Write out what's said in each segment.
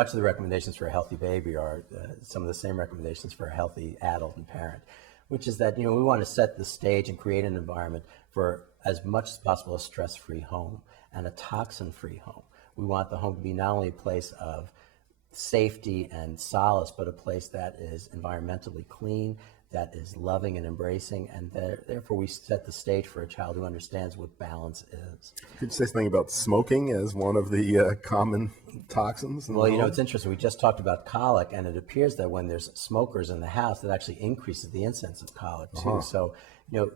much of the recommendations for a healthy baby are some of the same recommendations for a healthy adult and parent, which is that, we want to set the stage and create an environment for as much as possible a stress-free home and a toxin-free home. We want the home to be not only a place of safety and solace, but a place that is environmentally clean, that is loving and embracing, and therefore we set the stage for a child who understands what balance is. Could you say something about smoking as one of the common toxins? Well, it's interesting. We just talked about colic, and it appears that when there's smokers in the house, it actually increases the incidence of colic too. So,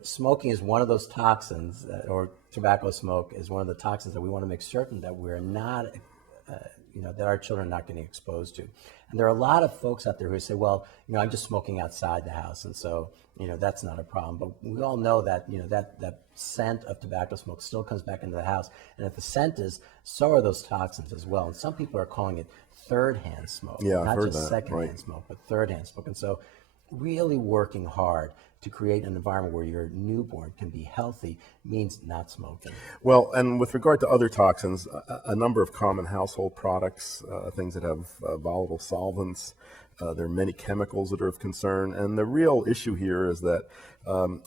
smoking is one of those toxins, or tobacco smoke is one of the toxins that we want to make certain that we're not that our children are not getting exposed to. And there are a lot of folks out there who say, well, I'm just smoking outside the house, and so, that's not a problem. But we all know that, that scent of tobacco smoke still comes back into the house. And if the scent is, so are those toxins as well. And some people are calling it third-hand smoke, not just second-hand smoke, but third-hand smoke. And so really working hard to create an environment where your newborn can be healthy means not smoking. Well, and with regard to other toxins, a number of common household products, things that have volatile solvents, there are many chemicals that are of concern, and the real issue here is that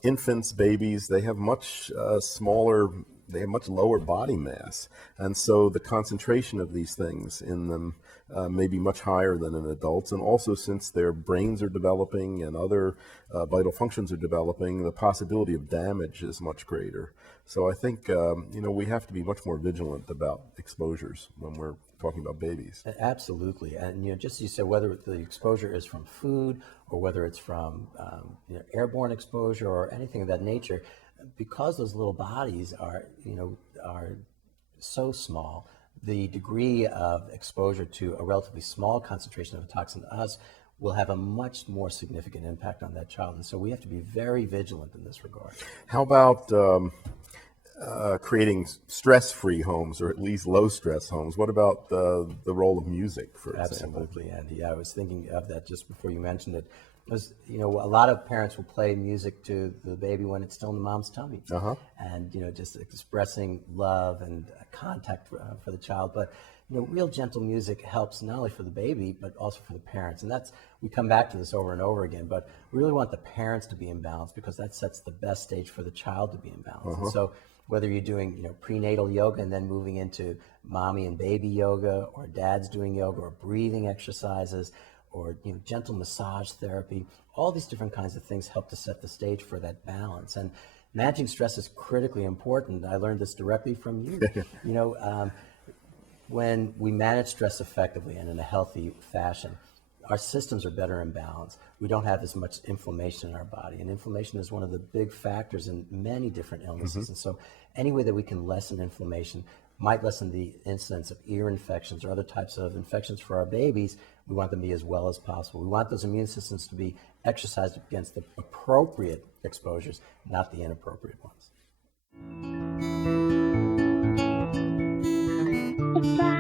infants, babies, they have much they have much lower body mass, and so the concentration of these things in them may be much higher than in adults. And also, since their brains are developing and other vital functions are developing, the possibility of damage is much greater. So I think we have to be much more vigilant about exposures when we're talking about babies. Absolutely. And just as you said, whether the exposure is from food or whether it's from airborne exposure or anything of that nature, because those little bodies are so small, the degree of exposure to a relatively small concentration of a toxin to us will have a much more significant impact on that child. And so we have to be very vigilant in this regard. How about creating stress-free homes, or at least low-stress homes? What about the role of music, for example? Absolutely, Andy. I was thinking of that just before you mentioned it. Was, a lot of parents will play music to the baby when it's still in the mom's tummy, and just expressing love and contact for the child. But real gentle music helps not only for the baby but also for the parents, and we come back to this over and over again. But we really want the parents to be in balance, because that sets the best stage for the child to be in balance. And so whether you're doing prenatal yoga and then moving into mommy and baby yoga, or dad's doing yoga, or breathing exercises, or gentle massage therapy, all these different kinds of things help to set the stage for that balance. And managing stress is critically important. I learned this directly from you. When we manage stress effectively and in a healthy fashion, our systems are better in balance. We don't have as much inflammation in our body, and inflammation is one of the big factors in many different illnesses. And so any way that we can lessen inflammation might lessen the incidence of ear infections or other types of infections for our babies. We want them to be as well as possible. We want those immune systems to be exercised against the appropriate exposures, not the inappropriate ones. Bye.